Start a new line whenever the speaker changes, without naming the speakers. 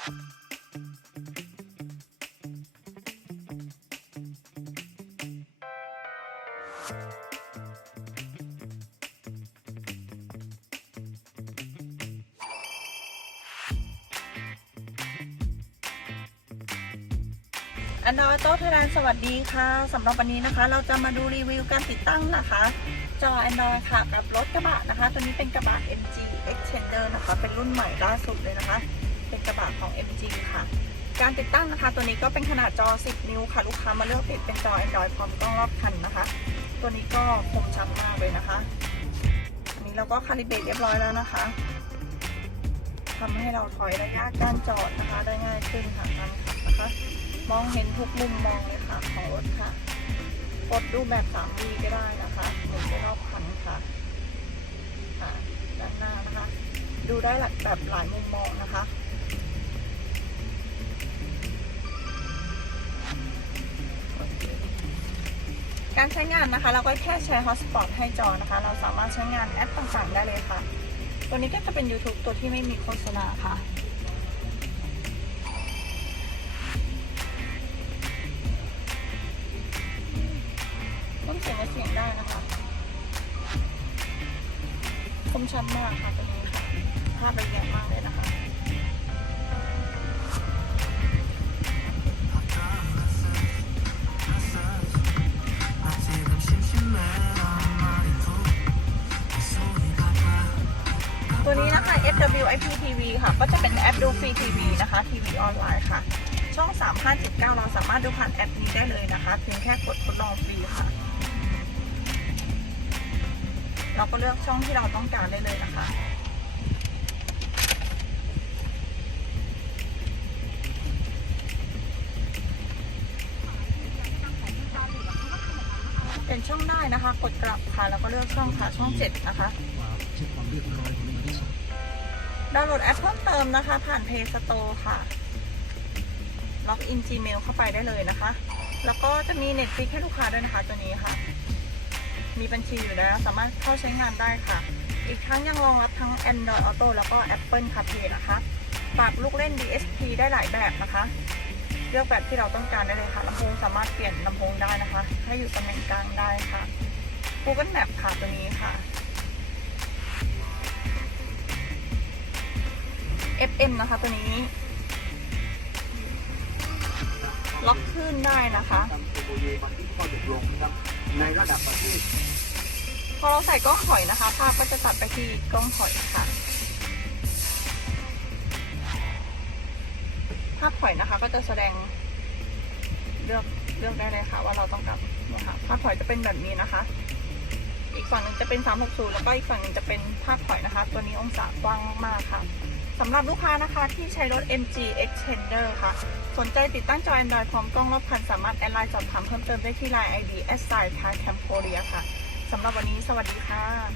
อันดอโต๊ะไทยลนสวัสดีค่ะสำหรับวันนี้นะคะ เราจะมาดูรีวิวการติดตั้งนะคะ จอ Android ค่ะ กับรถกระบะนะคะ ตัวนี้เป็นกระบะ MG Exchanger นะคะ เป็นรุ่นใหม่ล่าสุดเลยนะคะ เป็นกระบะของ MG ค่ะ การติดตั้งนะคะ ตัวนี้ก็เป็นขนาดจอ 10 นิ้วค่ะลูกค้ามาเลือกติดเป็นจอ Android พร้อมกล้องรอบคันนะคะ ตัวนี้ก็คมชัดมากเลยนะคะอันนี้เราก็คาลิเบรตเรียบร้อยแล้วนะคะทำให้เราถอยระยะการจอดนะคะ ได้ง่ายขึ้นค่ะการขับนะคะ มองเห็นทุกมุมมองเลยค่ะของรถค่ะกดดูแบบ 3D ก็ได้นะคะหมุนไปรอบคันค่ะค่ะด้านหน้านะคะ ดูได้แบบหลายมุมมองนะคะ การใช้งานนะคะ เราก็แค่แชร์ Hotspot ให้จอนะคะ เราสามารถใช้งานแอปต่างๆ ได้เลยค่ะ ตัวนี้ก็จะเป็น YouTube ตัวที่ไม่มีโฆษณาค่ะต้นเสียงและเสียงได้นะคะคมชัดมากค่ะตัวนี้ค่ะภาพละเอียดมากเลยนะคะ นี้นะคะ FWIP TV ค่ะ ก็จะเป็นแอปดูฟรีทีวีนะคะทีวีออนไลน์ค่ะ ช่อง 35.9 เราสามารถดูผ่านแอปนี้ได้เลยนะคะ เพียงแค่กดทดลองฟรีค่ะ เราก็เลือกช่องที่เราต้องการได้เลยนะคะเป็นช่องได้นะคะ กดกลับค่ะ แล้วก็เลือกช่องค่ะ ช่อง 7 นะคะ
ดา
วน์โหลดแอปเพิ่มเติมนะคะ ผ่าน Play Store ค่ะ ล็อกอิน Gmail เข้าไปได้เลยนะคะ แล้วก็จะมี Netflix ให้ลูกค้าด้วยนะคะตัวนี้ค่ะ มีบัญชีอยู่แล้วสามารถเข้าใช้งานได้ค่ะ อีกทั้งยังรองรับทั้ง Android Auto แล้วก็ Apple CarPlay นะคะปรับลูกเล่น DSP ได้หลายแบบนะคะ เลือกแบบที่เราต้องการได้เลยค่ะลำโพงสามารถเปลี่ยนลำโพงได้นะคะ ให้อยู่ตำแหน่งกลางได้ค่ะ Google Map ค่ะตัวนี้ค่ะ M นะคะตัวนี้ ล็อกขึ้นได้นะคะ
ในระดับประเทศ
พอเราใส่กล้องถอยนะคะ ภาพก็จะตัดไปที่กล้องถอยค่ะ ภาพถอยนะคะก็จะแสดงเลือกเลือกได้เลยค่ะ ว่าเราต้องการนี่ยค่ะภาพถอยจะเป็นแบบนี้นะคะ อีกฝั่งหนึ่งจะเป็น 360 แล้วก็อีกฝั่งหนึ่งจะเป็นภาพถอยนะคะ ตัวนี้องศากว้างมากๆค่ะ สำหรับลูกค้านะคะที่ใช้รถ MG Extender ค่ะ สนใจติดตั้งจอ Android พร้อมกล้องรอบคัน สามารถแอดไลน์สอบถามเพิ่มเติมได้ที่ Line ID s i t a c a m p o r i a ค่ะ สำหรับวันนี้สวัสดีค่ะ